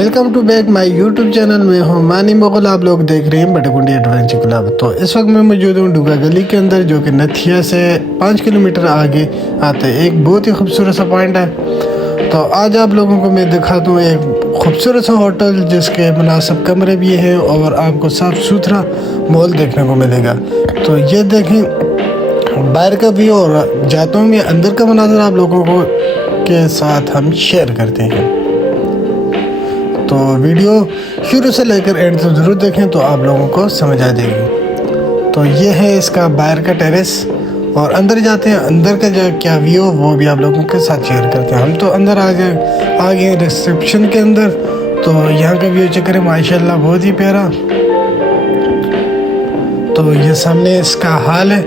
Welcome to back my YouTube channel में हूँ मानी मुगल। आप लोग देख रहे हैं बटगुंडी एडवेंचर क्लब। तो इस वक्त मैं मौजूद हूँ डुगा गली के अंदर, जो कि नथिया से 5 किलोमीटर आगे आते हैं। एक बहुत ही खूबसूरत सा पॉइंट है। तो आज आप लोगों को मैं दिखाता हूँ एक खूबसूरत सा होटल जिसके मुनासिब कमरे भी हैं और आपको साफ़ सुथरा माहौल देखने को मिलेगा। तो ये देखें बाहर का भी, और जाता हूँ मैं अंदर का मनाज़र आप लोगों को के साथ हम शेयर करते हैं। तो वीडियो शुरू से लेकर एंड तक ज़रूर देखें तो आप लोगों को समझ आ जाएगी। तो ये है इसका बाहर का टेरेस, और अंदर जाते हैं। अंदर का जो क्या व्यू वो भी आप लोगों के साथ शेयर करते हैं। हम तो अंदर आ गए रिसेप्शन के अंदर। तो यहाँ का व्यू चेक करें, माशाल्लाह बहुत ही प्यारा। तो ये सामने इसका हाल है,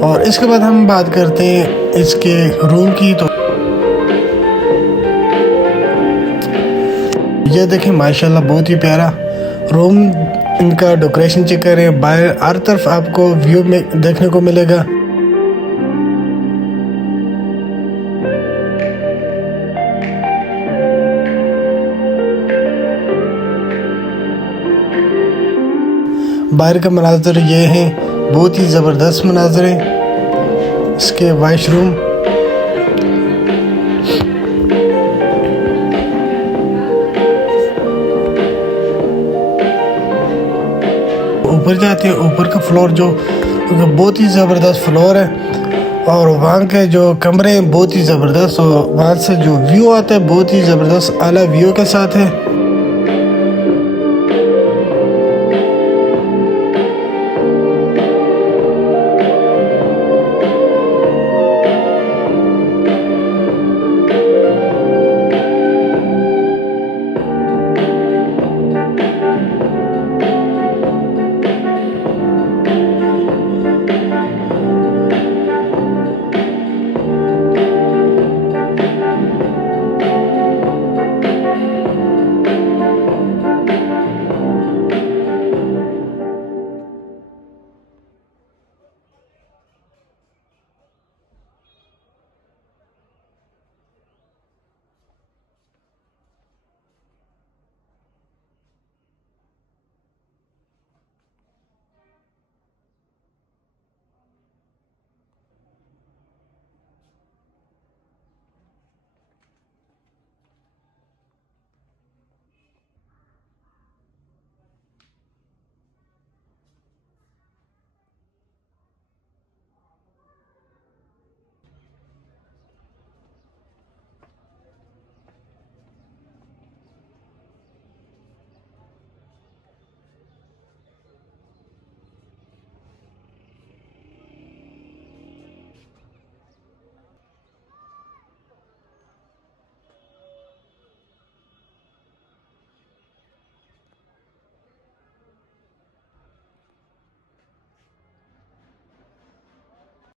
और इसके बाद हम बात करते हैं इसके रूम की। तो ये देखें माशाल्लाह बहुत ही प्यारा रूम, इनका डेकोरेशन चेक करें। बाहर हर तरफ आपको व्यू में देखने को मिलेगा। बाहर का मनाजर ये है, बहुत ही ज़बरदस्त मनाजर है। इसके वॉशरूम, ऊपर जाते हैं। ऊपर का फ्लोर जो बहुत ही ज़बरदस्त फ्लोर है, और वहाँ के जो कमरे हैं बहुत ही ज़बरदस्त, और वहाँ से जो व्यू आता है बहुत ही ज़बरदस्त आला व्यू के साथ है।